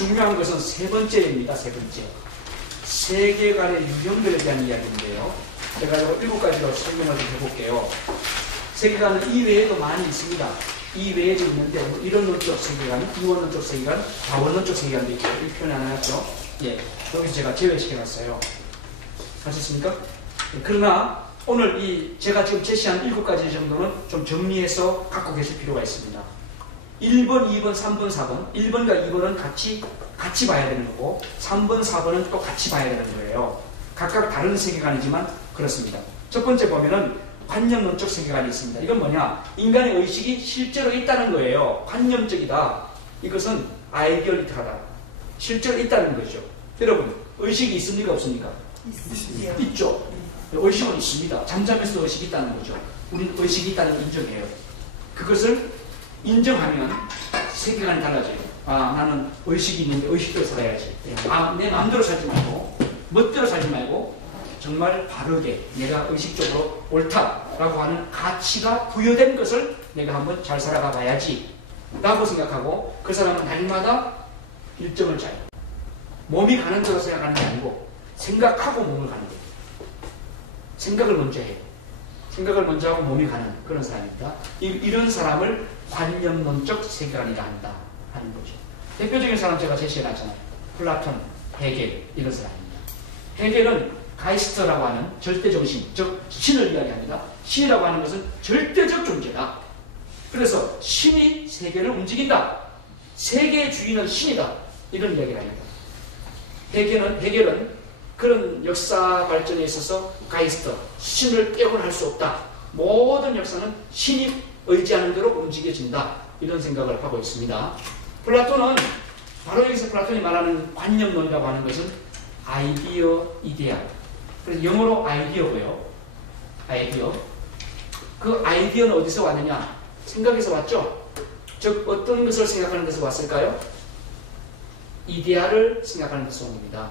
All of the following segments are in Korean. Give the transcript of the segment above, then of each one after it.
중요한 것은 세 번째입니다. 세 번째. 세계관의 유형들에 대한 이야기인데요. 제가 이거 7가지로 설명을 좀 해볼게요. 세계관은 이외에도 많이 있습니다. 이외에도 있는데 이원론적 세계관, 이원론적 세계관, 다원론적 세계관도 있고 이 표현 안 해놨죠? 예, 여기서 제가 제외시켜놨어요. 아셨습니까? 예, 그러나 오늘 제가 지금 제시한 7가지 정도는 좀 정리해서 갖고 계실 필요가 있습니다. 1번, 2번, 3번, 4번 1번과 2번은 같이 봐야 되는 거고 3번, 4번은 또 같이 봐야 되는 거예요. 각각 다른 세계관이지만 그렇습니다. 첫 번째 보면은 관념론적 세계관이 있습니다. 이건 뭐냐? 인간의 의식이 실제로 있다는 거예요. 관념적이다. 이것은 아이디얼리티하다. 실제로 있다는 거죠. 여러분, 의식이 있습니까? 없습니까? 있습니다. 있죠. 의식은 있습니다. 잠자면서도 의식이 있다는 거죠. 우리는 의식이 있다는 걸 인정해요. 그것을 인정하면 세계관이 달라져요. 아, 나는 의식이 있는데 의식대로 살아야지. 내 마음대로 살지 말고 멋대로 살지 말고 정말 바르게 내가 의식적으로 옳다라고 하는 가치가 부여된 것을 내가 한번 잘 살아가 봐야지 라고 생각하고 그 사람은 날마다 일정을 짜요. 몸이 가는 대로 생각하는 게 아니고 생각하고 몸을 가는 거예요. 생각을 먼저 해요. 생각을 먼저 하고 몸이 가는 그런 사람입니다. 이런 사람을 관념론적 세계관이라 한다 하는 거죠. 대표적인 사람 제가 제시해놨잖아요. 플라톤, 헤겔 이런 사람입니다. 헤겔은 가이스트라고 하는 절대정신, 즉 신을 이야기합니다. 신이라고 하는 것은 절대적 존재다. 그래서 신이 세계를 움직인다. 세계의 주인은 신이다. 이런 이야기를 합니다. 헤겔은 그런 역사 발전에 있어서 가이스트, 신을 빼고는 할 수 없다. 모든 역사는 신이 의지하는 대로 움직여진다. 이런 생각을 하고 있습니다. 플라톤은 바로 여기서 플라톤이 말하는 관념론이라고 하는 것은 아이디어, 이데아. 그래서 영어로 아이디어고요. 아이디어. 그 아이디어는 어디서 왔느냐? 생각에서 왔죠? 즉 어떤 것을 생각하는 데서 왔을까요? 이데아를 생각하는 데서 옵니다.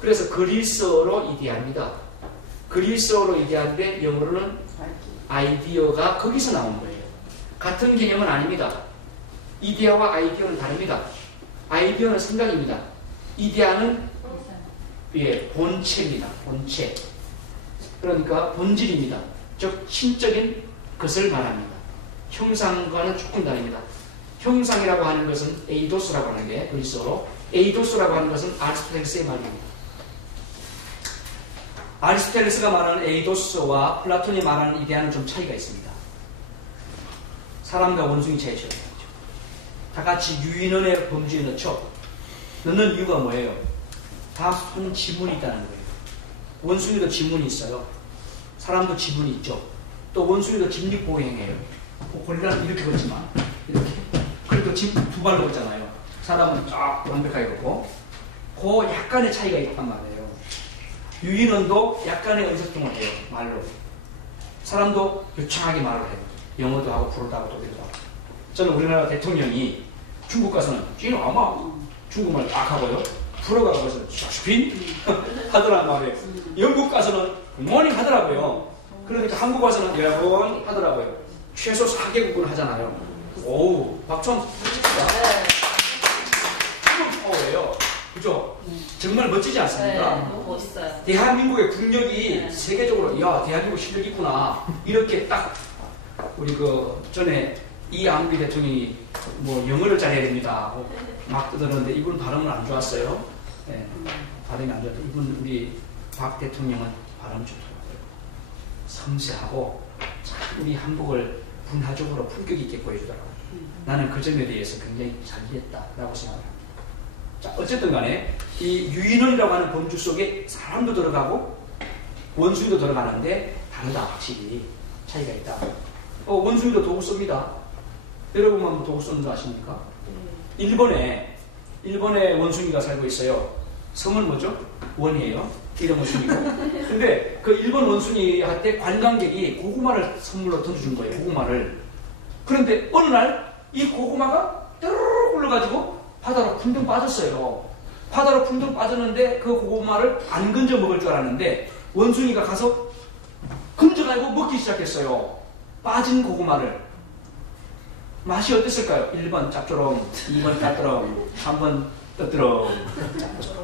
그래서 그리스어로 이데아입니다. 그리스어로 이데아인데 영어로는 아이디어가 거기서 나온 거예요. 같은 개념은 아닙니다. 이데아와 아이디어는 다릅니다. 아이디어는 생각입니다. 이데아는 본체입니다. 본체. 그러니까 본질입니다. 즉 신적인 것을 말합니다. 형상과는 조금 다릅니다. 형상이라고 하는 것은 에이도스라고 하는 게 그리스어로, 에이도스라고 하는 것은 아리스토텔레스의 말입니다. 아리스토텔레스가 말하는 에이도스와 플라톤이 말하는 이데아는 좀 차이가 있습니다. 사람과 원숭이 차이처럼 다 같이 유인원의 범주에 넣죠. 넣는 이유가 뭐예요? 다 한 지문이 있다는 거예요. 원숭이도 지문이 있어요. 사람도 지문이 있죠. 또 원숭이도 직립보행해요. 고릴라는 이렇게 걷지만 이렇게. 그리고 두 발로 걷잖아요. 사람은 쫙 완벽하게 걷고 그 약간의 차이가 있단 말이에요. 유인원도 약간의 의사소통을 해요. 말로. 사람도 유창하게 말을 해요. 영어도 하고 불어도 하고 독일어도 하고. 저는 우리나라 대통령이 중국 가서는 아마 중국말 딱 하고요. 불어가 가서 샤슈핀 하더란 말이에요. 영국 가서는 굿모닝 하더라고요. 그러니까 한국 와서는 여러분 하더라고요. 최소 4개국은 하잖아요. 오우, 박총. 최고예요. 그죠? 정말 멋지지 않습니까? 네, 너무 멋있어요. 대한민국의 국력이 네. 세계적으로, 야, 대한민국 실력 있구나. 이렇게 딱, 우리 전에 이안비 대통령이 영어를 잘해야 됩니다. 막 떠들었는데 이분 발음은 안 좋았어요. 네, 발음이 안 좋았다. 이분 우리 박 대통령은 발음 좋더라고요. 섬세하고 우리 한국을 문화적으로 품격 있게 보여주더라고요. 나는 그 점에 대해서 굉장히 잘했다라고 생각합니다. 자, 어쨌든 간에 이 유인원이라고 하는 범주 속에 사람도 들어가고 원숭이도 들어가는데 다르다. 확실히 차이가 있다. 원숭이도 도구 씁니다. 여러분만 도구 쓰는 거 아십니까? 일본에 원숭이가 살고 있어요. 성은 뭐죠? 원이에요. 이런 원숭이고. 근데 그 일본 원숭이한테 관광객이 고구마를 선물로 던져준 거예요. 고구마를. 그런데 어느 날 이 고구마가 뚜루룩 굴러가지고 바다로 풍덩 빠졌어요. 바다로 풍덩 빠졌는데 그 고구마를 안 건져 먹을 줄 알았는데 원숭이가 가서 건져가지고 먹기 시작했어요. 빠진 고구마를. 맛이 어땠을까요? 1번 짭조름, 2번 따뜻럼, 3번 뜨뜨러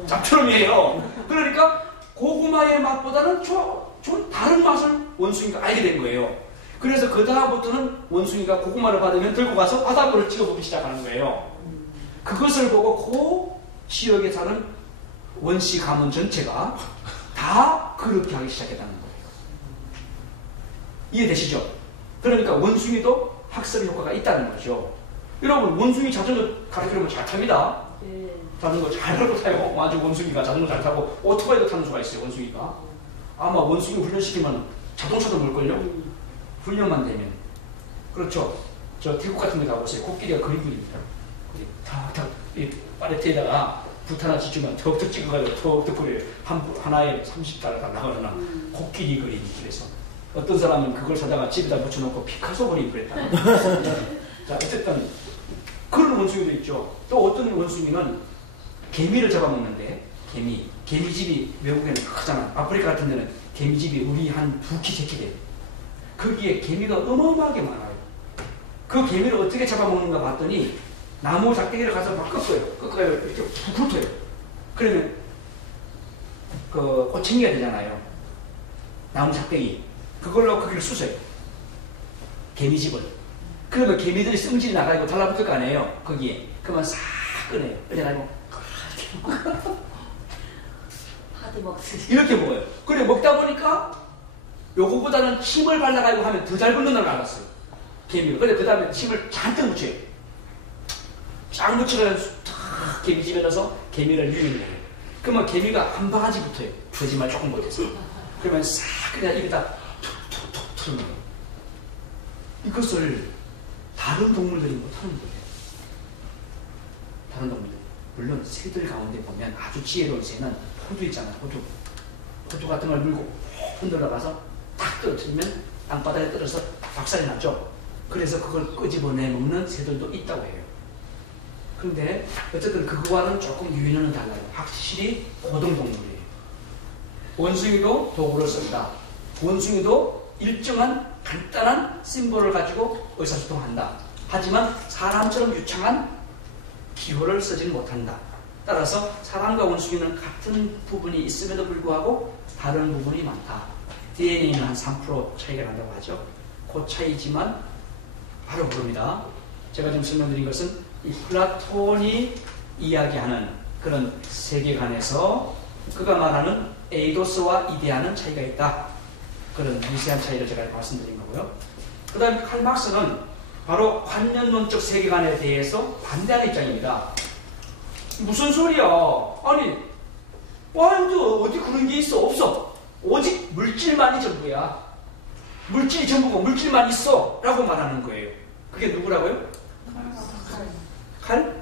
잡초름이에요. 그러니까 고구마의 맛보다는 좀 다른 맛을 원숭이가 알게 된 거예요. 그래서 그 다음부터는 원숭이가 고구마를 받으면 들고 가서 바닷물을 찍어보기 시작하는 거예요. 그것을 보고 그 지역에 사는 원시 가문 전체가 다 그렇게 하기 시작했다는 거예요. 이해되시죠? 그러니까 원숭이도 학습 효과가 있다는 거죠. 여러분, 원숭이 자전거 가르치려면 잘 탑니다. 자전거 잘 타요. 아주 원숭이가 자전거 잘 타고 오토바이도 타는 수가 있어요. 원숭이가. 아마 원숭이 훈련시키면 자동차도 몰걸요? 훈련만 되면. 그렇죠. 저 태국 같은 데 가보세요. 코끼리가 그리입니다. 탁탁 이 파레트에다가 붓 하나 지주면 턱턱 찍어가지고 턱턱 그려요. 하나에 30달러 달라고 그러나 코끼리 그림. 그래서 어떤 사람은 그걸 사다가 집에다 붙여놓고 피카소 그림 그랬다. 자, 어쨌든 그런 원숭이도 있죠. 또 어떤 원숭이는 개미를 잡아먹는데, 개미집이 외국에는 크잖아. 아프리카 같은 데는 개미집이 우리 한 2키, 3키 돼요. 거기에 개미가 어마어마하게 많아요. 그 개미를 어떻게 잡아먹는가 봤더니 나무 작대기를 가서 막 꺾어요. 이렇게 굵어요. 그러면 그 꼬챙이가 되잖아요. 나무 작대기. 그걸로 거기를 쑤셔요. 개미집을. 그러면 개미들이 승질이 나가고 달라붙을 거 아니에요. 거기에. 그러면 싹 꺼내요. 그래가지고 이렇게 먹어요. 그래 먹다 보니까 요거보다는 침을 발라가지고 하면 더 잘 붙는 걸 알았어요. 개미가. 근데 그 다음에 침을 잔뜩 묻혀요. 쫙 묻혀가지고 탁 개미집에 넣어서 개미를 유인을 해요. 그러면 개미가 한 바가지 붙어요. 거짓말 조금 못해서. 그러면 싹 그냥 입에다 툭툭툭 틀어놓어요. 이것을 다른 동물들이 못하는 거예요. 다른 동물들. 물론 새들 가운데 보면 아주 지혜로운 새는 호두 있잖아요. 호두 같은 걸 물고 흔들어가서 탁 떨어뜨리면 땅바닥에 떨어져서 박살이 나죠. 그래서 그걸 끄집어내 먹는 새들도 있다고 해요. 그런데 어쨌든 그거와는 조금 유인은 달라요. 확실히 고등동물이에요. 원숭이도 도구를 쓴다. 원숭이도 일정한 간단한 심볼을 가지고 의사소통한다. 하지만 사람처럼 유창한 기호를 쓰지 못한다. 따라서 사람과 원숭이는 같은 부분이 있음에도 불구하고 다른 부분이 많다. DNA는 한 3% 차이가 난다고 하죠. 그 차이지만 바로 그럽니다. 제가 지금 설명드린 것은 이 플라톤이 이야기하는 그런 세계관에서 그가 말하는 에이도스와 이데아는 차이가 있다. 그런 미세한 차이를 제가 말씀드린 거고요. 그 다음에 칼 막스는 바로 관념론적 세계관에 대해서 반대하는 입장입니다. 무슨 소리야? 아니, 어디 그런 게 있어? 없어. 오직 물질만이 전부야. 물질이 전부고 물질만 있어. 라고 말하는 거예요. 그게 누구라고요? 칼?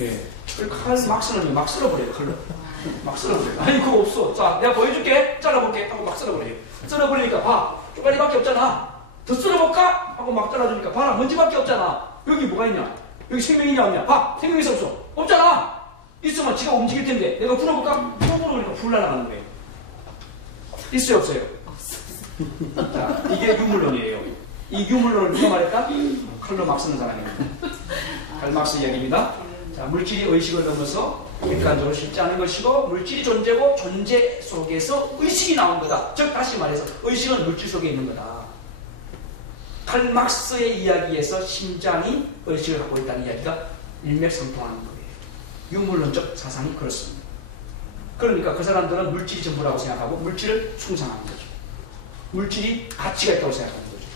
예. 칼 막스는 막 쓸어버려요. 칼로. 막 쓸어버려요. 아니, 그거 없어. 자, 내가 보여줄게. 잘라볼게. 하고 막 쓸어버려요. 쓸어버리니까 봐. 쪼가리밖에 없잖아. 더 쓸어볼까? 하고 막 잘라주니까 봐라. 먼지밖에 없잖아. 여기 뭐가 있냐? 여기 생명이 있냐 없냐? 봐. 생명이 있어 없어? 없잖아. 있으면 지가 움직일 텐데 내가 풀어볼까? 풀어보니까 불 날아가는 거예요. 있어요 없어요? 없어. 자, 이게 유물론이에요. 이 유물론을 누가 말했다? 칼로 막 쓰는 사람입니다. 칼 막스 이야기입니다. 자, 물질이 의식을 넘어서 객관적으로 쉽지 않은 것이고 물질이 존재고 존재 속에서 의식이 나온 거다. 즉 다시 말해서 의식은 물질 속에 있는 거다. 칼 막스의 이야기에서 심장이 의식을 갖고 있다는 이야기가 일맥상통하는 거예요. 유물론적 사상이 그렇습니다. 그러니까 그 사람들은 물질이 전부라고 생각하고 물질을 숭상하는 거죠. 물질이 가치가 있다고 생각하는 거죠.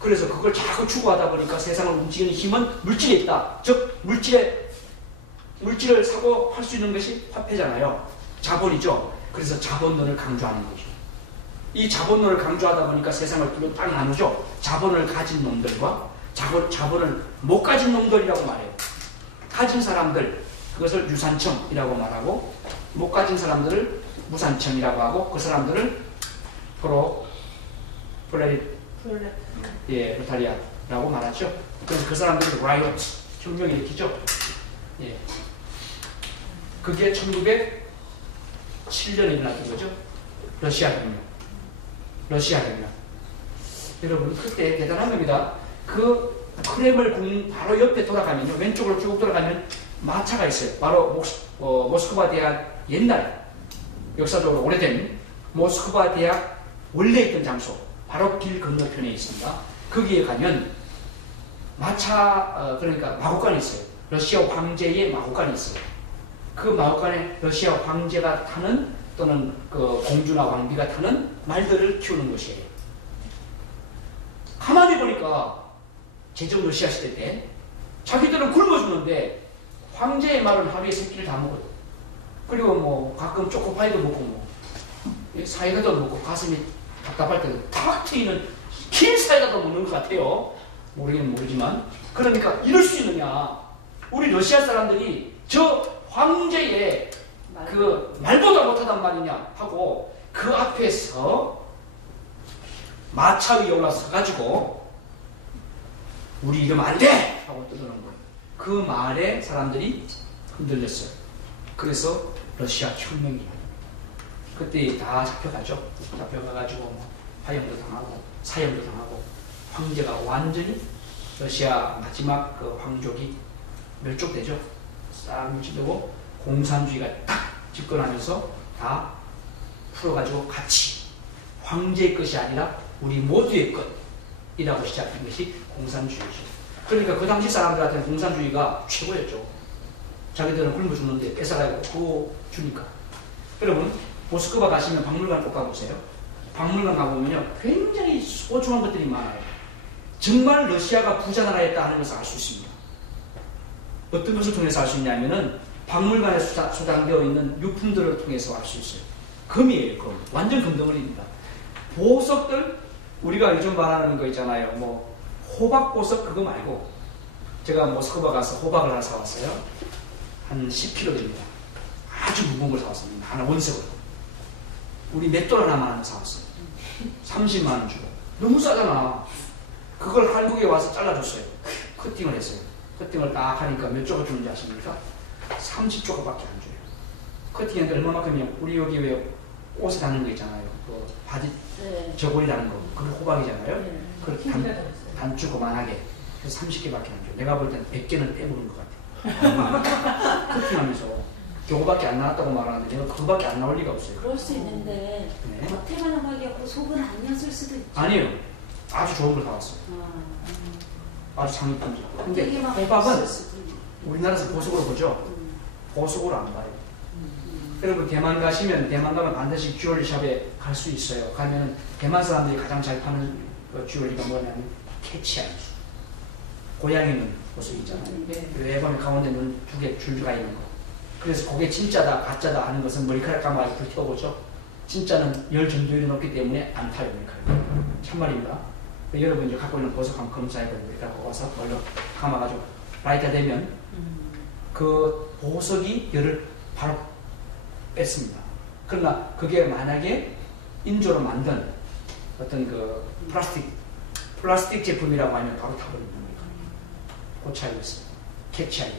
그래서 그걸 자꾸 추구하다 보니까 세상을 움직이는 힘은 물질에 있다. 즉 물질을 사고 할 수 있는 것이 화폐잖아요. 자본이죠. 그래서 자본론을 강조하는 거죠. 이 자본론을 강조하다 보니까 세상을 둘로 딱 나누죠. 자본을 가진 놈들과 자본을 못 가진 놈들이라고 말해요. 가진 사람들, 그것을 유산층이라고 말하고 못 가진 사람들을 무산층이라고 하고 그 사람들을 프롤레타리아라고 말하죠. 그래서 그 사람들을 라이엇, 혁명을 일으키죠. 예. 그게 1907년에 일어났던 거죠. 러시아 혁명. 여러분 그때 대단한 겁니다. 그 크렘을 궁 바로 옆에 돌아가면요. 왼쪽으로 쭉 돌아가면 마차가 있어요. 바로 모스크바 대학 옛날 역사적으로 오래된 모스크바 대학 원래 있던 장소 바로 길 건너편에 있습니다. 거기에 가면 마차 그러니까 마구간이 있어요. 러시아 황제의 마구간이 있어요. 그 마구간에 러시아 황제가 타는 또는 그 공주나 왕비가 타는 말들을 키우는 것이에요. 가만히 보니까 제정 러시아 시대 때 자기들은 굶어 죽는데 황제의 말은 하루에 3끼를 다 먹어요. 그리고 뭐 가끔 초코파이도 먹고 뭐 사이다도 먹고 가슴이 답답할 때도 탁 트이는 긴 사이다도 먹는 것 같아요. 모르긴 모르지만. 그러니까 이럴 수 있느냐. 우리 러시아 사람들이 저 황제의 그 말보다 못하단 말이냐 하고 그 앞에서 마차 위에 올라서 가지고 우리 이러면 안 돼! 하고 떠드는 거예요. 그 말에 사람들이 흔들렸어요. 그래서 러시아 혁명이 그때 다 잡혀가죠. 잡혀가가지고 뭐 화형도 당하고 사형도 당하고 황제가 완전히 러시아 마지막 그 황족이 멸족되죠. 싹 멸종되고 공산주의가 딱 집권하면서 다 풀어가지고 같이 황제의 것이 아니라 우리 모두의 것이라고 시작한 것이 공산주의죠. 그러니까 그 당시 사람들한테는 공산주의가 최고였죠. 자기들은 굶어 죽는데 뺏어가고 그거 주니까. 여러분 모스크바 가시면 박물관 꼭 가보세요. 박물관 가보면요 굉장히 소중한 것들이 많아요. 정말 러시아가 부자 나라였다 하는 것을 알 수 있습니다. 어떤 것을 통해서 알 수 있냐면은 박물관에 소장되어 있는 유품들을 통해서 알 수 있어요. 금이에요, 금. 완전 금덩어리입니다. 보석들, 우리가 요즘 말하는 거 있잖아요. 뭐 호박 보석 그거 말고 제가 모스크바 가서 호박을 하나 사왔어요. 한 10kg 됩니다. 아주 무거운 걸 사왔습니다. 하나 원석으로. 우리 맷돌 하나만 하나 사왔어요. 30만 원 주고. 너무 싸잖아. 그걸 한국에 와서 잘라줬어요. 커팅을 했어요. 커팅을 딱 하니까 몇 조각 주는지 아십니까? 30조각밖에 안 줘요. 커팅했는데 얼마만큼이요? 우리 여기 왜 옷에 다는 거 있잖아요. 그 바지 저고리 다는 거. 그게 호박이잖아요. 그걸 단추 그만하게. 그래서 30개밖에 안 줘요. 내가 볼 때는 100개는 빼먹은 것 같아요. 커팅하면서 요거밖에 안 나왔다고 말하는데 내가 그거밖에 안 나올 리가 없어요. 그럴 수 있는데 네. 겉에만 호박이었고 속은 아니었을 수도 있죠. 아니에요. 아주 좋은 걸 사왔어요. 아주 장미품질. 근데 호박은 우리나라에서 보석으로 보죠. 보석으로 안 봐요. 여러분 대만 가시면 대만 가면 반드시 주얼리샵에 갈 수 있어요. 가면 대만 사람들이 가장 잘 파는 그 주얼리가 뭐냐면 캐치아이죠. 고양이 눈 보석 있잖아요. 왜 보면 가운데 눈 2개 줄가 있는 거. 그래서 그게 진짜다 가짜다 하는 것은 머리카락 감아서 불태워보죠. 진짜는 열 전도율이 높기 때문에 안 타요. 머리카락. 참말입니다. 여러분 이제 갖고 있는 보석 한번 검사해보세요. 갖고 와서 얼른 감아가지고 라이터 되면 그 보석이 열을 바로 뺐습니다. 그러나 그게 만약에 인조로 만든 어떤 그 플라스틱 제품이라고 하면 바로 타버립니다. 그 차이가 있어요. 캐치아이.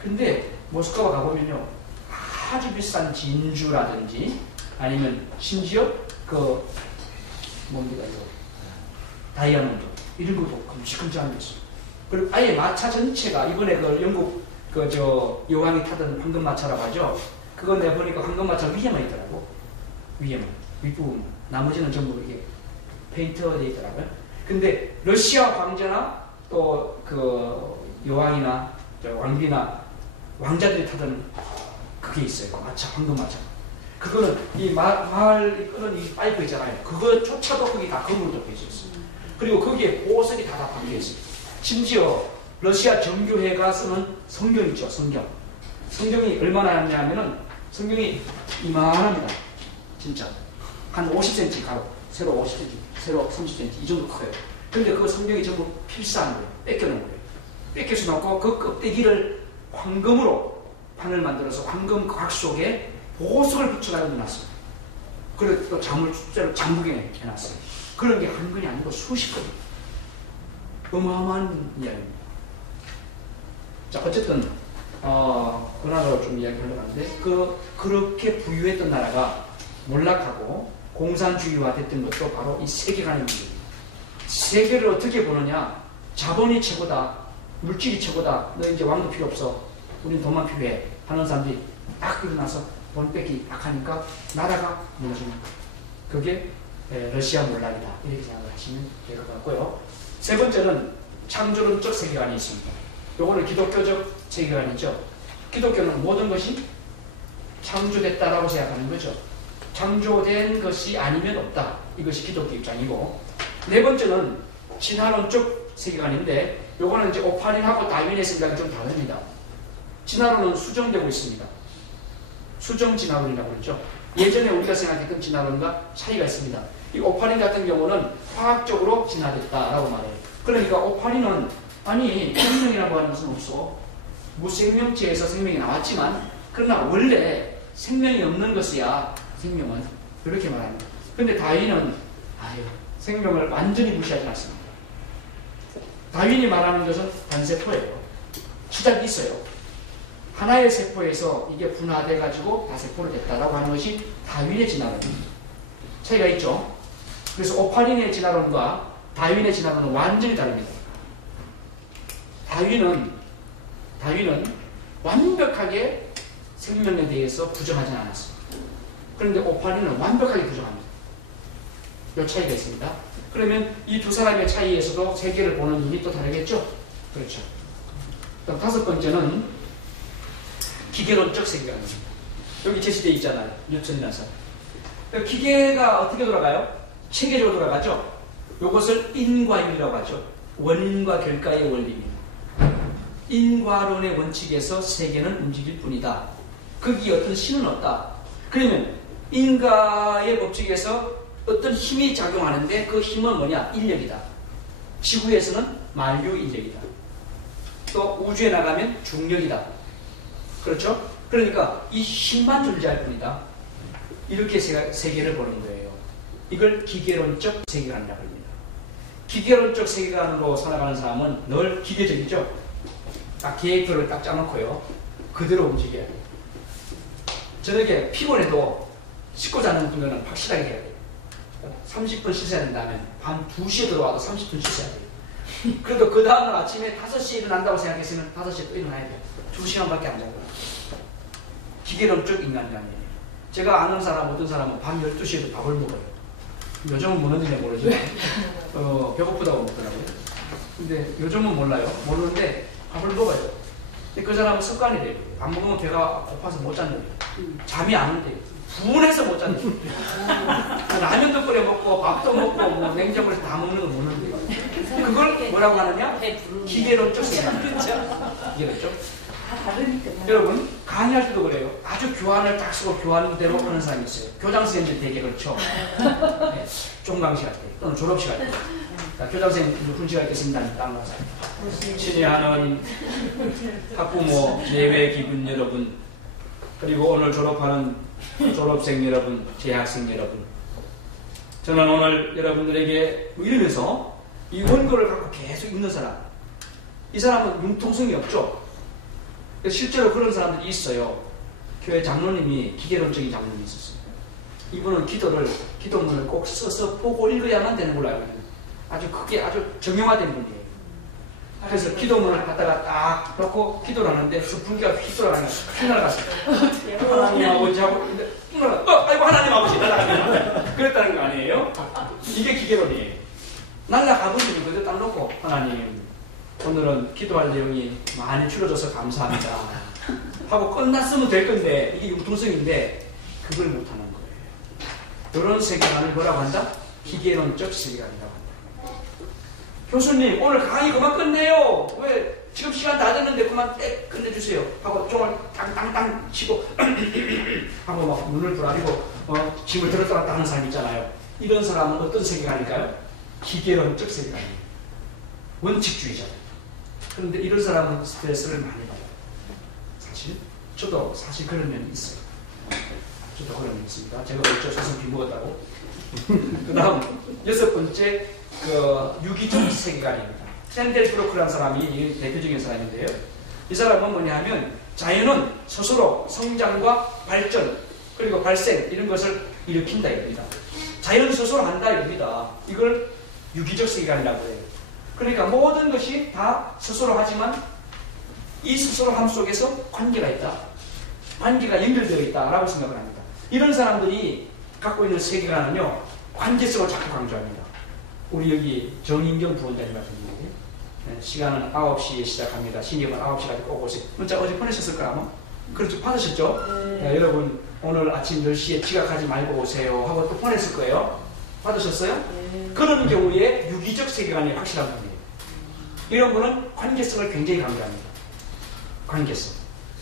근데 모스크바 가보면요 아주 비싼 진주라든지 아니면 심지어 그 뭡니까 이거 다이아몬드 이런 것도 큼직큼직한 게 있어요. 그리고 아예 마차 전체가 이번에 그 영국 그 저 여왕이 타던 황금 마차라고 하죠. 그건 내가 보니까 황금 마차 위에만 있더라고. 위에만 윗부분 나머지는 전부 이게 페인트가 되어 있더라고요. 근데 러시아 황제나 또 그 여왕이나 왕비나 왕자들이 타던 그게 있어요. 마차 황금 마차. 그거는 이 마을 끄는 이 파이프 있잖아요. 그거조차도 거기 다 금으로 덮여 있어요. 그리고 거기에 보석이 다 박혀 있어요. 심지어 러시아 정교회가 쓰는 성경 있죠. 성경이 얼마나 냐면은 성경이 이만합니다. 진짜 한 50cm 가로 세로 50cm 세로 30cm 이 정도 커요. 근데 그 성경이 전부 필사한 거예요. 뺏겨놓은 거예요. 뺏겨서 놓고 그 껍데기를 황금으로 판을 만들어서 황금 각 속에 보석을 붙여가지고 놨어요. 그리고 또 자물쇠로 장부경에 해놨어요. 그런 게 한 건이 아니고 수십 건이. 어마어마한 이야기입니다. 자, 어쨌든 그 나라로 좀 이야기하려고 하는데 그렇게 부유했던 나라가 몰락하고 공산주의화 됐던 것도 바로 이 세계관의 문제입니다. 세계를 어떻게 보느냐? 자본이 최고다. 물질이 최고다. 너 이제 왕도 필요 없어. 우린 돈만 필요해 하는 사람들이 딱 일어나서 돈 뺏기 딱 하니까 나라가 무너지는 거예요. 그게 러시아 몰락이다 이렇게 생각을 하시면 될 것 같고요. 세 번째는 창조론적 세계관이 있습니다. 요거는 기독교적 세계관이죠. 기독교는 모든 것이 창조됐다라고 생각하는 거죠. 창조된 것이 아니면 없다. 이것이 기독교 입장이고, 네 번째는 진화론적 세계관인데 요거는 이제 오파린하고 다윈의 생각이 좀 다릅니다. 진화론은 수정되고 있습니다. 수정 진화론이라고 그러죠. 예전에 우리가 생각했던 진화론과 차이가 있습니다. 이 오파린 같은 경우는 화학적으로 진화됐다라고 말해요. 그러니까 오파린은 아니 생명이라고 하는 것은 없어. 무생명체에서 생명이 나왔지만 그러나 원래 생명이 없는 것이야 생명은 이렇게 말합니다. 근데 다윈은 생명을 완전히 무시하지 않습니다. 다윈이 말하는 것은 단세포예요. 시작이 있어요. 하나의 세포에서 이게 분화돼 가지고 다세포로 됐다라고 하는 것이 다윈의 진화론입니다. 차이가 있죠. 그래서 오파린의 진화론과 다윈의 진화론은 완전히 다릅니다. 다윈은 완벽하게 생명에 대해서 부정하지 않았어요. 그런데 오파린은 완벽하게 부정합니다. 이 차이가 있습니다. 그러면 이 두 사람의 차이에서도 세계를 보는 눈이 또 다르겠죠? 그렇죠. 그럼 다섯 번째는 기계론적 세계관입니다. 여기 제시되어 있잖아요. 뉴턴이라는 사람. 기계가 어떻게 돌아가요? 체계적으로 돌아가죠? 이것을 인과율이라고 하죠. 원인과 결과의 원리입니다. 인과론의 원칙에서 세계는 움직일 뿐이다. 거기에 어떤 신은 없다. 그러면 인과의 법칙에서 어떤 힘이 작용하는데 그 힘은 뭐냐? 인력이다. 지구에서는 만류 인력이다. 또 우주에 나가면 중력이다. 그렇죠? 그러니까 이 힘만 존재할 뿐이다. 이렇게 세계를 보는 거예요. 이걸 기계론적 세계관이라고 합니다. 기계론적 세계관으로 살아가는 사람은 늘 기계적이죠. 딱 계획표를 딱 짜놓고요. 그대로 움직여야 돼요. 저녁에 피곤해도 씻고 자는 분들은 확실하게 해야 돼요. 30분 씻어야 된다면 밤 2시에 들어와도 30분 씻어야 돼요. 그래도 그 다음날 아침에 5시에 일어난다고 생각했으면 5시에 또 일어나야 돼요. 2시간밖에 안 자고. 기계론적 인간관이에요. 제가 아는 사람, 어떤 사람은 밤 12시에도 밥을 먹어요. 요즘은 뭐는지 모르지만 배고프다고 먹더라고요. 근데 요즘은 몰라요. 모르는데 밥을 먹어요. 근데 그 사람은 습관이래요. 밥 먹으면 배가 고파서 못 잔대요. 잠이 안 온대요. 분해서 못 잔대요. 라면도 끓여 먹고 밥도 먹고 뭐 냉장고에서 다 먹는 거 먹는데요. 그걸 뭐라고 하느냐? 기계론적 생각. 기계론적. 여러분 강의할 때도 그래요. 아주 교환을 딱 쓰고 교환대로 하는 사람이 있어요. 교장 선생님들 되게 그렇죠. 네, 종강시 할 때 또는 졸업식 할 때. 교장 선생님 훈시가 있겠습니다. 딱 나서 친히 하는 학부모, 예외 기분 여러분, 그리고 오늘 졸업하는 졸업생 여러분, 재학생 여러분, 저는 오늘 여러분들에게 이러면서 이 원고를 갖고 계속 읽는 사람, 이 사람은 융통성이 없죠. 실제로 그런 사람들이 있어요. 교회 장로님이 기계론적인 장로님이 있었어요. 이분은 기도문을 꼭 써서 보고 읽어야만 되는 걸로 알고 있어요. 아주 크게 아주 정형화된 분이에요. 그래서 기도문을 갖다가 딱 놓고 기도를 하는데 그 불기가 휙 돌아가는 거예요. 휙 날아갔어요. 하나님 아버지하고 아이고 하나님 아버지 날아가면 그랬다는 거 아니에요? 이게 기계론이에요. 날아가본 분이 그대로 딱 놓고 하나님 오늘은 기도할 내용이 많이 줄어져서 감사합니다 하고 끝났으면 될 건데 이게 융통성인데 그걸 못하는 거예요. 이런 세계관을 뭐라고 한다? 기계론적 세계관이라고 한다. 교수님 오늘 강의 그만 끝내요. 왜 지금 시간 다 됐는데 그만 떼 끝내주세요 하고 종을 땅땅땅 치고 하고 막 눈을 부라리고 짐을 들었다 놨다 하는 사람 있잖아요. 이런 사람은 어떤 세계관일까요? 기계론적 세계관이에요. 원칙주의자예요. 그런데 이런 사람은 스트레스를 많이 받아요. 저도 사실 그런 면이 있어요. 저도 그런 면이 있습니다. 제가 어쩌 조선 비먹었다고. 그 다음 여섯 번째 유기적 세계관입니다. 샌델 브로크라는 사람이 대표적인 사람인데요. 이 사람은 뭐냐 하면 자연은 스스로 성장과 발전 그리고 발생 이런 것을 일으킨다 이겁니다. 자연은 스스로 한다 이겁니다. 이걸 유기적 세계관이라고 해요. 그러니까 모든 것이 다 스스로 하지만 이 스스로함 속에서 관계가 있다. 관계가 연결되어 있다라고 생각을 합니다. 이런 사람들이 갖고 있는 세계관은요, 관계성을 자꾸 강조합니다. 우리 여기 정인경 부원장님 같은 경우에 시간은 9시에 시작합니다. 신입은 9시까지 꼭 오세요. 문자 어제 보내셨을 거야 아마? 그렇죠. 받으셨죠? 네, 여러분 오늘 아침 10시에 지각하지 말고 오세요 하고 또 보냈을 거예요. 받으셨어요? 네. 그런 경우에 유기적 세계관이 확실한 분이에요. 이런 분은 관계성을 굉장히 강조합니다. 관계성.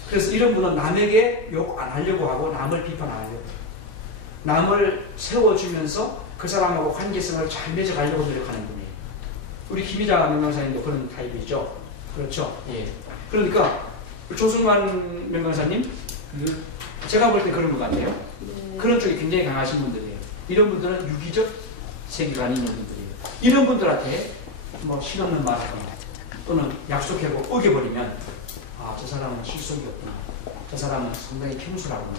그래서 이런 분은 남에게 욕 안 하려고 하고 남을 비판 안 하려고 해요. 남을 세워주면서 그 사람하고 관계성을 잘 맺어가려고 노력하는 분이에요. 우리 김희자 명강사님도 그런 타입이죠. 그렇죠? 예. 그러니까 조승환 명강사님, 제가 볼 때 그런 것 같아요. 네. 그런 쪽이 굉장히 강하신 분들이에요. 이런 분들은 유기적 세계관이 있는 분들이에요. 이런 분들한테 뭐 실없는 말 하거나 또는 약속하고 어겨버리면 아, 저 사람은 실속이 없구나. 저 사람은 상당히 겸손하구나.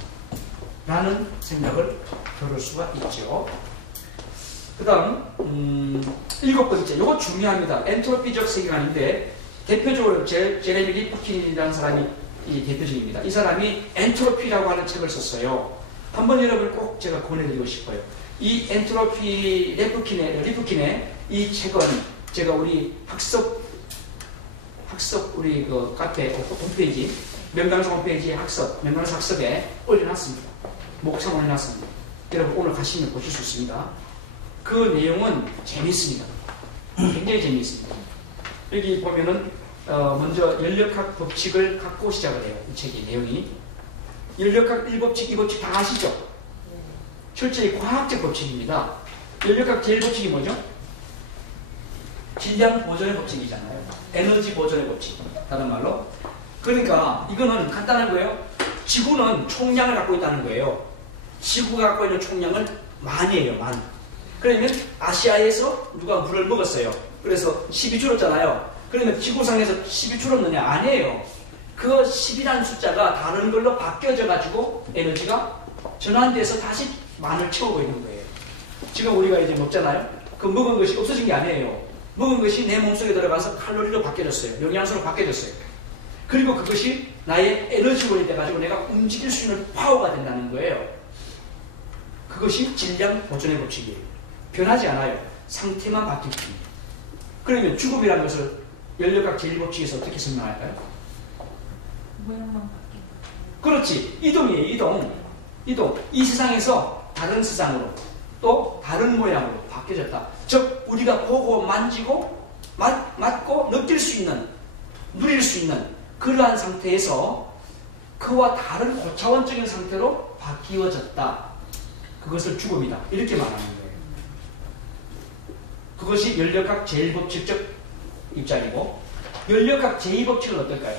라는 생각을 들을 수가 있죠. 그 다음, 7번째. 이거 중요합니다. 엔트로피적 세계관인데, 대표적으로 제레미 리프킨이라는 사람이 이 대표적입니다. 이 사람이 엔트로피라고 하는 책을 썼어요. 한번 여러분 꼭 제가 권해드리고 싶어요. 이 엔트로피 리프킨의 이 책은 제가 우리 학습 우리 그 카페 홈페이지, 명강사 홈페이지 명강사 학습에 올려놨습니다. 목차로 해놨습니다. 여러분 오늘 가시면 보실 수 있습니다. 그 내용은 재밌습니다. 굉장히 재미있습니다. 여기 보면은 먼저 연력학 법칙을 갖고 시작을 해요. 이 책의 내용이. 연력학 1법칙, 2법칙 다 아시죠? 철저히 과학적 법칙입니다. 연력학 제1법칙이 뭐죠? 질량 보존의 법칙이잖아요. 에너지 보존의 법칙. 다른 말로. 그러니까 이거는 간단한 거예요. 지구는 총량을 갖고 있다는 거예요. 지구가 갖고 있는 총량은 만이에요, 만. 그러면 아시아에서 누가 물을 먹었어요. 그래서 10이 줄었잖아요. 그러면 지구상에서 10이 줄었느냐? 아니에요. 그 10이라는 숫자가 다른 걸로 바뀌어져 가지고 에너지가 전환돼서 다시 만을 채우고 있는 거예요. 지금 우리가 이제 먹잖아요. 그 먹은 것이 없어진 게 아니에요. 먹은 것이 내 몸속에 들어가서 칼로리로 바뀌어졌어요. 영양소로 바뀌어졌어요. 그리고 그것이 나의 에너지원이 돼가지고 내가 움직일 수 있는 파워가 된다는 거예요. 그것이 질량 보존의 법칙이에요. 변하지 않아요. 상태만 바뀔 뿐이에요. 그러면 죽음이라는 것을 연력학 제1법칙에서 어떻게 설명할까요? 모양만 바뀌는. 그렇지. 이동이에요. 이동. 이 세상에서 다른 세상으로 또 다른 모양으로 바뀌어졌다. 즉 우리가 보고 만지고 맞고 느낄 수 있는, 누릴 수 있는 그러한 상태에서 그와 다른 고차원적인 상태로 바뀌어졌다. 그것을 죽음이다. 이렇게 말하는 거예요. 그것이 연력학 제1법칙적 입장이고, 연력학 제2법칙은 어떨까요?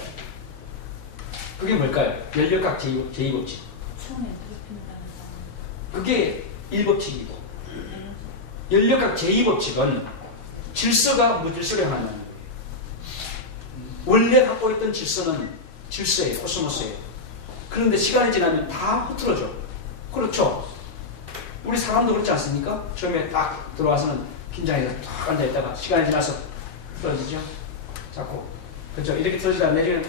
그게 뭘까요? 연력학 제2법칙. 그게 1법칙이고, 연력학 제2법칙은 질서가 무질서를 향한다는 거예요. 원래 갖고 있던 질서는 질서예요. 코스모스예요. 그런데 시간이 지나면 다 흐트러져. 그렇죠? 우리 사람도 그렇지 않습니까? 처음에 딱 들어와서는 긴장해서 딱 앉아있다가 시간이 지나서 틀어지죠? 자꾸. 그렇죠? 이렇게 틀어지다 내리는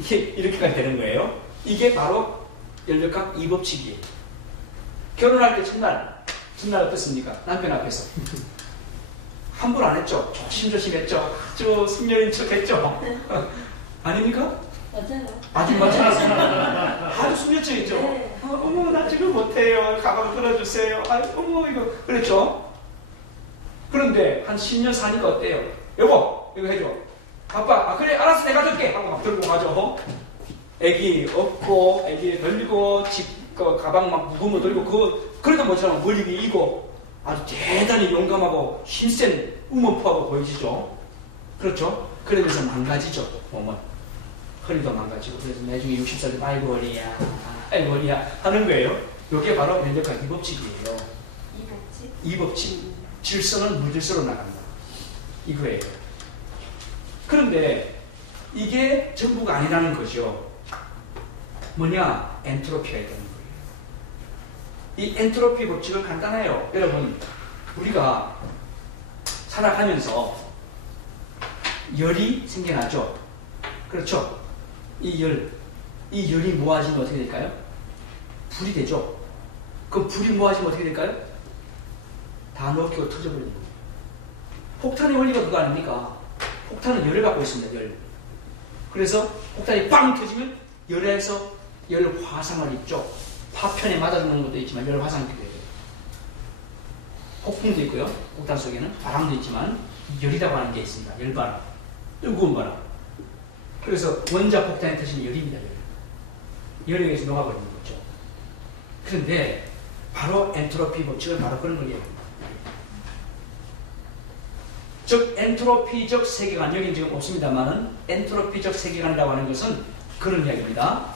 이렇게까지 되는 거예요. 이게 바로 연력학 2법칙이에요. 결혼할 때 첫날 어땠습니까? 남편 앞에서. 함부로 안 했죠? 조심조심했죠? 아주 숙녀인 척 했죠? 아닙니까? 맞아요. 아주 맞아요. 아주 숙녀적이죠? 네. 어머, 나 지금 못해요. 가방 들어주세요. 어머, 이거. 그랬죠? 그런데 한 10년 사니까 어때요? 여보, 이거 해줘. 아빠, 그래, 알았어, 내가 줄게. 하고 막 들고 가죠. 애기 업고, 애기 들고, 가방 막 무거운 거 들고, 그래도 뭐처럼 멀리 이고 아주 대단히 용감하고 힘센 우먼포하고 보이시죠? 그렇죠? 그러면서 망가지죠, 몸은. 허리도 망가지고. 그래서 나중에 60살 때 아이고 허리야 하는 거예요. 이게 바로 연력학 2법칙이에요. 2법칙. 질서는 무질서로 나간다. 이거예요. 그런데 이게 전부가 아니라는 거죠. 뭐냐? 엔트로피가 있다는 거예요. 이 엔트로피 법칙은 간단해요. 여러분, 우리가 살아가면서 열이 생겨나죠? 그렇죠? 이 열이 모아지면 어떻게 될까요? 불이 되죠. 그럼 불이 모아지면 어떻게 될까요? 다 넣기고 터져버리는 거예요. 폭탄의 원리가 그거 아닙니까? 폭탄은 열을 갖고 있습니다. 열. 그래서 폭탄이 빵 터지면 열에서 열 화상을 입죠. 파편에 맞아 죽는 것도 있지만 열 화상이 돼요. 폭풍도 있고요. 폭탄 속에는 바람도 있지만 열이라고 하는 게 있습니다. 열바람, 뜨거운 바람. 그래서 원자 폭탄이 터지는 열입니다. 열에 의해서 녹아버리는 거죠. 그런데 바로 엔트로피 법칙은 바로 그런 걸 얘기합니다. 즉 엔트로피적 세계관, 여기는 지금 없습니다만은 엔트로피적 세계관이라고 하는 것은 그런 이야기입니다.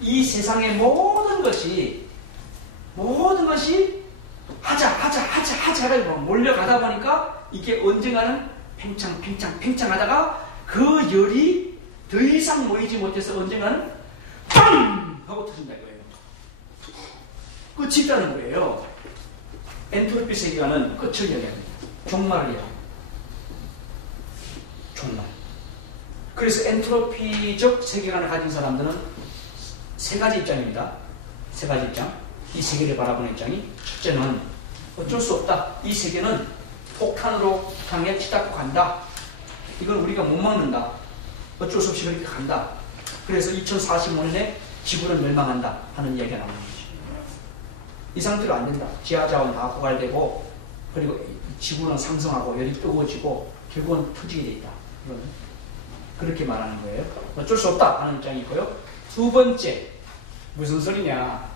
이 세상의 모든 것이 하자 몰려가다 보니까 이게 언젠가는 팽창 하다가 그 열이 더 이상 모이지 못해서 언젠가는 팡! 하고 터진다 이거예요. 끝이 있다는 거예요. 엔트로피 세계관은 끝을 이야기합니다. 종말을 이야기합니다. 종말. 그래서 엔트로피적 세계관을 가진 사람들은 세 가지 입장입니다. 세 가지 입장. 이 세계를 바라보는 입장이, 첫째는 어쩔 수 없다. 이 세계는 폭탄으로 향해 치닫고 간다. 이건 우리가 못 막는다. 어쩔 수 없이 그렇게 간다. 그래서 2045년에 지구는 멸망한다 하는 이야기가 나오는 거죠. 이 상태로 안 된다. 지하자원 다 고갈되고, 그리고 지구는 상승하고 열이 뜨거워지고 결국은 터지게 돼 있다. 그렇게 말하는 거예요. 어쩔 수 없다 하는 입장이 있고요. 두 번째, 무슨 소리냐,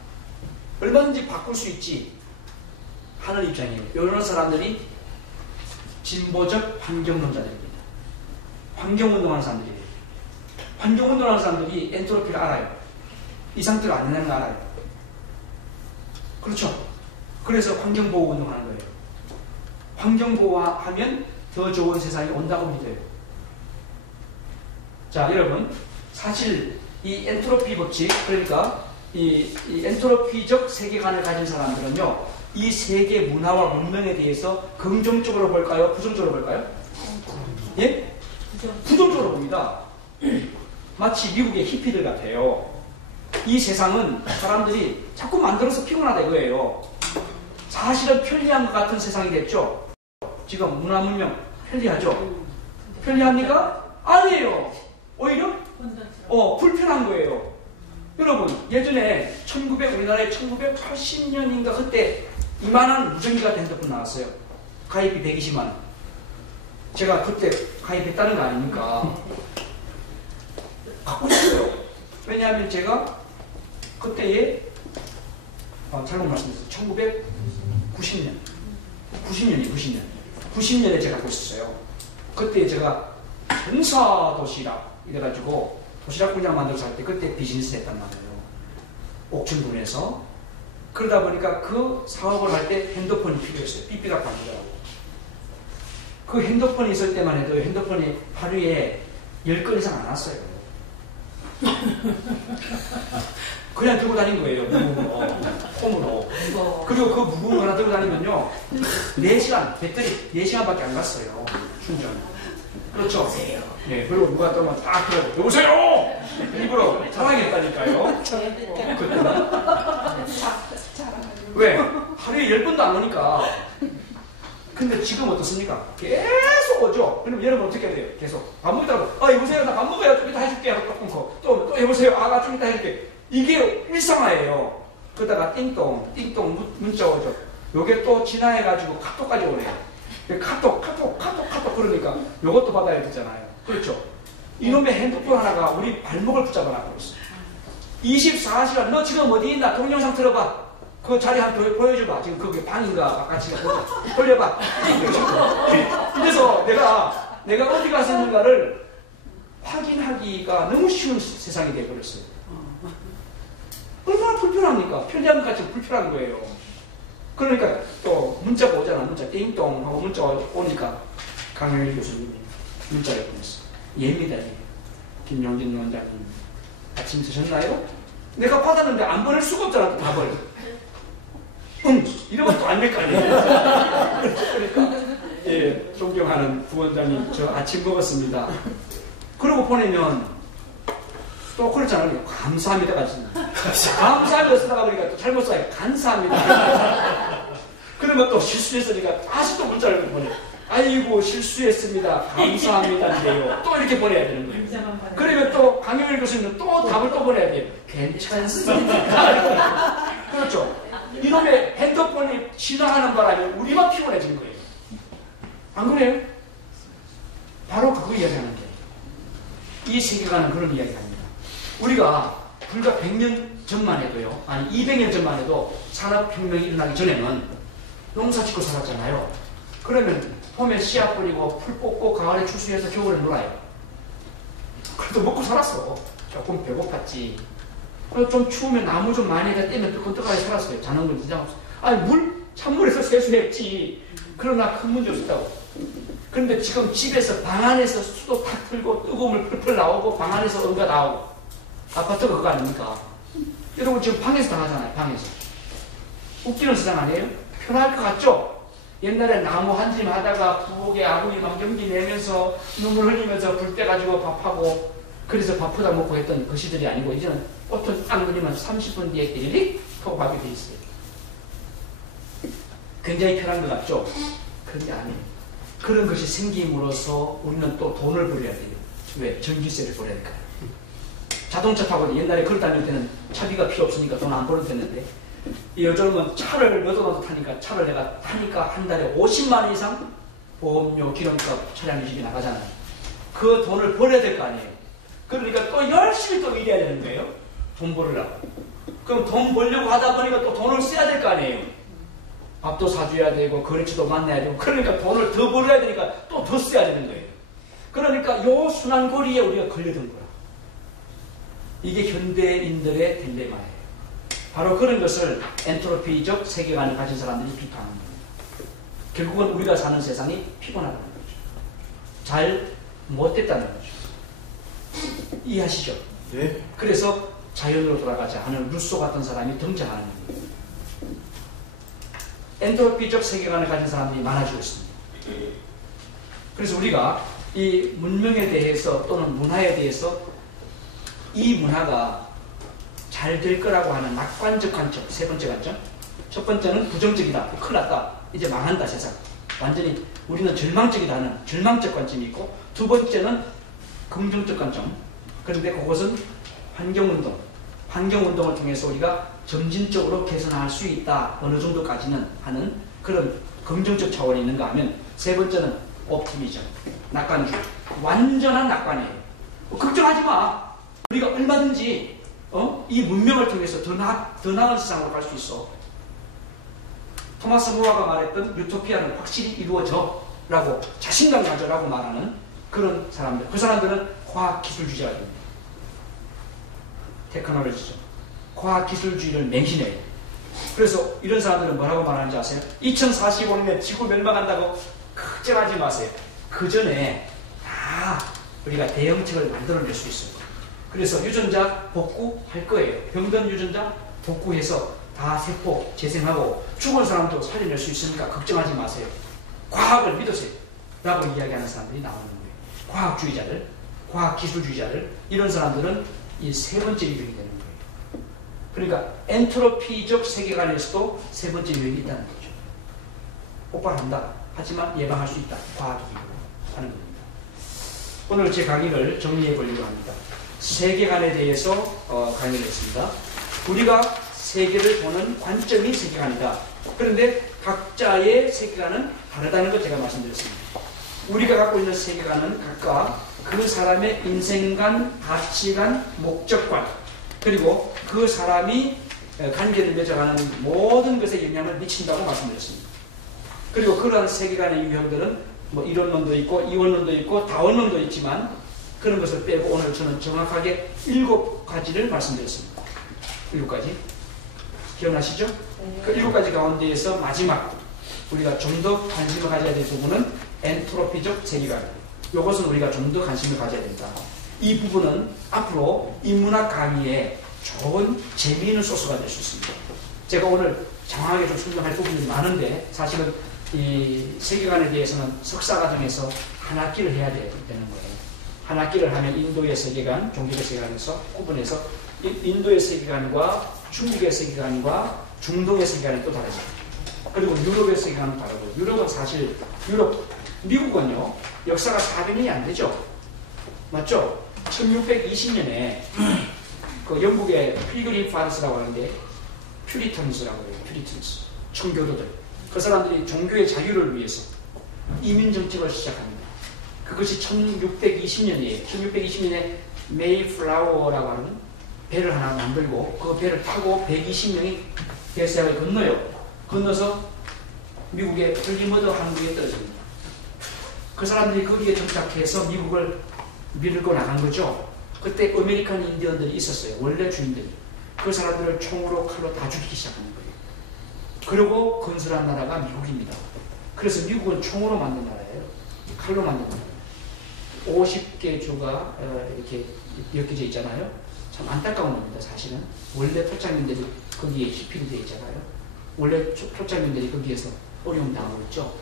얼마든지 바꿀 수 있지 하는 입장이에요. 이런 사람들이 진보적 환경론자들입니다. 환경운동하는 사람들이에요. 환경운동하는 사람들이 엔트로피를 알아요. 이 상태로 안 된다는 걸 알아요. 그렇죠. 그래서 환경보호운동하는 거예요. 환경보호하면 더 좋은 세상이 온다고 믿어요. 자, 여러분, 사실 이 엔트로피 법칙, 그러니까 이 엔트로피적 세계관을 가진 사람들은요, 이 세계 문화와 문명에 대해서 긍정적으로 볼까요? 부정적으로 볼까요? 예? 부정적으로 봅니다. 마치 미국의 히피들 같아요. 이 세상은 사람들이 자꾸 만들어서 피곤하다 이거예요. 사실은 편리한 것 같은 세상이 됐죠. 지금 문화 문명 편리하죠. 편리합니까? 아니에요. 오히려 불편한 거예요. 여러분, 예전에 우리나라에 1980년인가 그때 이만한 무전기가 된 핸드폰 나왔어요. 가입비 120만 원. 제가 그때 가입했다는 거 아닙니까? 갖고 있어요. 왜냐하면 제가 그때에 잘못 말씀드렸어요. 90년에 제가 갖고 있었어요. 그때 제가 전사도시락 이래가지고 도시락 공장 만들어서 할 때 그때 비즈니스 했단 말이에요. 옥천군에서. 그러다 보니까 그 사업을 할 때 핸드폰이 필요했어요. 삐삐가 바뀌더라고. 그 핸드폰이 있을 때만 해도 핸드폰이 하루에 10건 이상 안 왔어요. 그냥 들고 다닌 거예요. 무거운 거. 폼으로. 그리고 그 무거운 거 하나 들고 다니면요, 4시간, 배터리 4시간밖에 안 갔어요. 충전. 그렇죠? 네, 그리고 누가 또 딱 그러고, 여보세요! 일부러 사랑했다니까요. 그때는. 왜? 하루에 10번도 안 오니까. 근데 지금 어떻습니까? 계속 오죠? 그럼 여러분 어떻게 해야 돼요? 계속. 밥 먹다가, 여보세요, 나 밥 먹어요. 좀 이따 해줄게. 또 여보세요, 나 좀 이따 해줄게. 이게 일상화예요. 그러다가 띵동 문자 오죠. 요게 또 진화해가지고 카톡까지 오네요. 카톡 그러니까 요것도 받아야 되잖아요. 그렇죠? 이놈의 핸드폰 하나가 우리 발목을 붙잡아놔고 있어. 24시간, 너 지금 어디 있나? 동영상 틀어봐. 그 자리 한번 보여줘봐. 지금 그게 방인가 바깥인가 보자. 돌려봐. 이래서 내가 어디 가서 있는가를 확인하기가 너무 쉬운 세상이 되어버렸어요. 얼마나 불편합니까? 편리한 것 같이 불편한 거예요. 그러니까 또 문자가 오잖아. 문자 띵동 하고 문자 오니까 강영일 교수님이 문자를 보냈어. 예입니다. 김용진 원장님 아침 드셨나요? 내가 받았는데 안 보낼 수가 없잖아. 또 답을. 이러면 또 안 될 거 아니에요. 그러니까 예, 존경하는 부원장님 저 아침 먹었습니다. 그러고 보내면 또 그렇잖아요. 감사합니다가 있습니다. 감사합니다 쓰다가 보니까 또 잘못 써요. 감사합니다. 그러면 또 실수했으니까 다시 또 문자를 보내. 아이고 실수했습니다. 감사합니다인데요. 또 이렇게 보내야 되는 거예요. 그러면 또 강영일 교수님은 또 답을 또 보내야 돼요. 괜찮습니다. 그렇죠. 이놈의 핸드폰이 지나가는 바람에 우리만 피곤해지는 거예요. 안 그래요? 바로 그거 이야기하는 거예요. 이 세계관은 그런 이야기합니다. 우리가 불과 100년 전만 해도요, 아니 200년 전만 해도 산업혁명이 일어나기 전에는 농사 짓고 살았잖아요. 그러면 봄에 씨앗 뿌리고 풀 뽑고 가을에 추수해서 겨울에 놀아요. 그래도 먹고 살았어. 조금 배고팠지. 좀 추우면 나무 좀 많이 해다 떼면 뜨끈뜨끈하게 살았어요. 자는 건 진짜 없어. 아니 찬물에서 세수했지. 그러나 큰 문제 없었다고. 그런데 지금 집에서 방 안에서 수도 탁 틀고 뜨거운 물 풀풀 나오고 방 안에서 응가 나오고. 아파트가 그거 아닙니까? 여러분 지금 방에서 당하잖아요. 방에서. 웃기는 세상 아니에요? 편할 것 같죠? 옛날에 나무 한 짐 하다가 부엌에 아궁이 막 연기 내면서 눈물 흘리면서 불 떼가지고 밥하고 그래서 밥보다 먹고 했던 그 시절이 아니고 이제는 어떤 딱 누리면 30분 뒤에 띠리릭 하고 밥이 돼 있어요. 굉장히 편한 것 같죠? 그런게 아니에요. 그런 것이 생김으로써 우리는 또 돈을 벌여야 돼요. 왜? 전기세를 벌어야 될까요? 자동차 타고 옛날에 걸어 다닐 때는 차비가 필요 없으니까 돈 안 벌어도 됐는데 요즘은 차를 너도 타니까 차를 내가 타니까 한 달에 50만 원 이상 보험료, 기름값, 차량 유지비 나가잖아요. 그 돈을 벌어야 될 거 아니에요. 그러니까 또 열심히 또 일해야 되는 거예요. 돈 벌으려고. 그럼 돈 벌려고 하다 보니까 또 돈을 써야 될 거 아니에요. 밥도 사줘야 되고 거래처도 만나야 되고 그러니까 돈을 더 벌어야 되니까 또 더 써야 되는 거예요. 그러니까 요 순환고리에 우리가 걸려든 거야. 이게 현대인들의 딜레마예요. 바로 그런 것을 엔트로피적 세계관을 가진 사람들이 비판하는 겁니다. 결국은 우리가 사는 세상이 피곤하다는 거죠. 잘 못됐다는 거죠. 이해하시죠? 네. 그래서 자연으로 돌아가자 하는 루소 같은 사람이 등장하는 겁니다. 엔트로피적 세계관을 가진 사람들이 많아지고 있습니다. 그래서 우리가 이 문명에 대해서 또는 문화에 대해서 이 문화가 잘 될 거라고 하는 낙관적 관점, 세 번째 관점. 첫 번째는 부정적이다. 큰일 났다. 이제 망한다, 세상. 완전히 우리는 절망적이다 하는 절망적 관점이 있고, 두 번째는 긍정적 관점. 그런데 그것은 환경운동. 환경운동을 통해서 우리가 점진적으로 개선할 수 있다. 어느 정도까지는 하는 그런 긍정적 차원이 있는가 하면, 세 번째는 옵티미즘. 낙관주의. 완전한 낙관이에요. 걱정하지 마. 우리가 얼마든지 이 문명을 통해서 더 나은 세상으로 갈 수 있어. 토마스 무어가 말했던 유토피아는 확실히 이루어져 라고 자신감 가져라고 말하는 그런 사람들. 그 사람들은 과학기술주의자가 됩니다. 테크놀로지죠. 과학기술주의를 맹신해요. 그래서 이런 사람들은 뭐라고 말하는지 아세요? 2045년에 지구 멸망한다고 걱정하지 마세요. 그 전에 다 우리가 대응책을 만들어낼 수 있어요. 그래서 유전자 복구할 거예요. 병든 유전자 복구해서 다 세포 재생하고 죽은 사람도 살려낼 수 있으니까 걱정하지 마세요. 과학을 믿으세요. 라고 이야기하는 사람들이 나오는 거예요. 과학주의자들, 과학기술주의자들, 이런 사람들은 이 세 번째 유형이 되는 거예요. 그러니까 엔트로피적 세계관에서도 세 번째 유형이 있다는 거죠. 폭발한다. 하지만 예방할 수 있다. 과학이 하는 겁니다. 오늘 제 강의를 정리해 보려고 합니다. 세계관에 대해서 강의를 했습니다. 우리가 세계를 보는 관점이 세계관이다. 그런데 각자의 세계관은 다르다는 걸 제가 말씀드렸습니다. 우리가 갖고 있는 세계관은 각각 그 사람의 인생관, 가치관, 목적관, 그리고 그 사람이 관계를 맺어가는 모든 것에 영향을 미친다고 말씀드렸습니다. 그리고 그러한 세계관의 유형들은 뭐 이론론도 있고 이원론도 있고 다원론도 있지만 그런 것을 빼고 오늘 저는 정확하게 7가지를 말씀드렸습니다. 7가지. 기억나시죠? 네. 그 7가지 가운데에서 마지막 우리가 좀 더 관심을 가져야 될 부분은 엔트로피적 세계관. 이것은 우리가 좀 더 관심을 가져야 된다. 이 부분은 앞으로 인문학 강의에 좋은 재미있는 소스가 될 수 있습니다. 제가 오늘 장황하게 좀 설명할 부분이 많은데 사실은 이 세계관에 대해서는 석사 과정에서 한 학기를 해야 되는 거예요. 한 학기를 하면 인도의 세계관, 종교의 세계관에서 구분해서 인도의 세계관과 중국의 세계관과 중동의 세계관이 또 다르죠. 그리고 유럽의 세계관은 다르고, 유럽은 사실 미국은요 역사가 400년이 안 되죠. 맞죠? 1620년에 그 영국의 필그림 파더스라고 하는데 퓨리턴스라고 해요. 퓨리턴스 청교도들, 그 사람들이 종교의 자유를 위해서 이민 정책을 시작합니다. 그것이 1620년이에요. 1620년에 메이플라워라고 하는 배를 하나 만들고 그 배를 타고 120명이 대서양을 건너서 미국의 플리머드 항구에 떨어집니다. 그 사람들이 거기에 정착해서 미국을 밀고 나간 거죠. 그때 아메리칸 인디언들이 있었어요. 원래 주인들이. 그 사람들을 총으로 칼로 다 죽이기 시작하는 거예요. 그리고 건설한 나라가 미국입니다. 그래서 미국은 총으로 만든 나라예요. 칼로 만든 나라예요. 50개 주가 이렇게 엮여져 있잖아요. 참 안타까운 겁니다. 사실은 원래 토착민들이 거기에 히피로 되어 있잖아요. 원래 토착민들이 거기에서 어려움 당하고 있죠.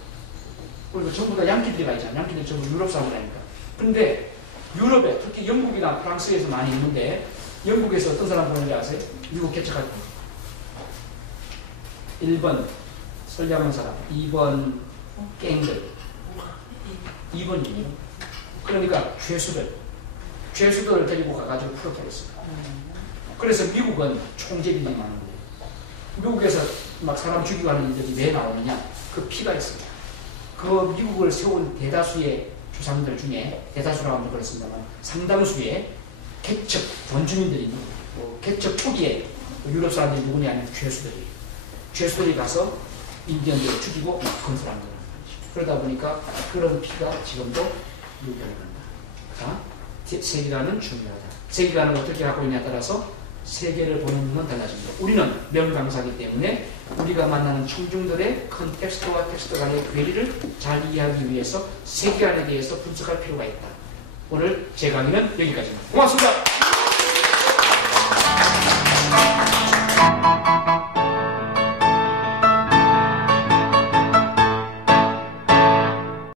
그리고 전부 다 양키들이 가 있잖아요. 양키들이 전부 유럽 사람이라니까. 그런데 유럽에, 특히 영국이나 프랑스에서 많이 있는데, 영국에서 어떤 사람 보는지 아세요? 미국 개척할 때 1번 선량한 사람, 2번 갱들, 2번이에요. 그러니까 죄수들을 데리고 가가지고 풀어버렸어요. 그래서 미국은 총재들이 많은 거예요. 미국에서 막 사람 죽이고 하는 일들이 왜 나오느냐? 그 피가 있습니다. 그 미국을 세운 대다수의 조상들 중에, 대다수라고 하면 그렇습니다만 상당수의 개척 원주민들이, 개척 초기에 유럽 사람들이 누구냐 하면 죄수들이 가서 인디언들을 죽이고 막 건설한 거예요. 그러다 보니까 그런 피가 지금도 유효를 한다. 자, 세계관은 중요하다. 세계관을 어떻게 갖고 있냐에 따라서 세계를 보는 눈은 달라집니다. 우리는 명강사이기 때문에 우리가 만나는 청중들의 컨텍스트와 텍스트 간의 괴리를 잘 이해하기 위해서 세계관에 대해서 분석할 필요가 있다. 오늘 제 강의는 여기까지입니다. 고맙습니다.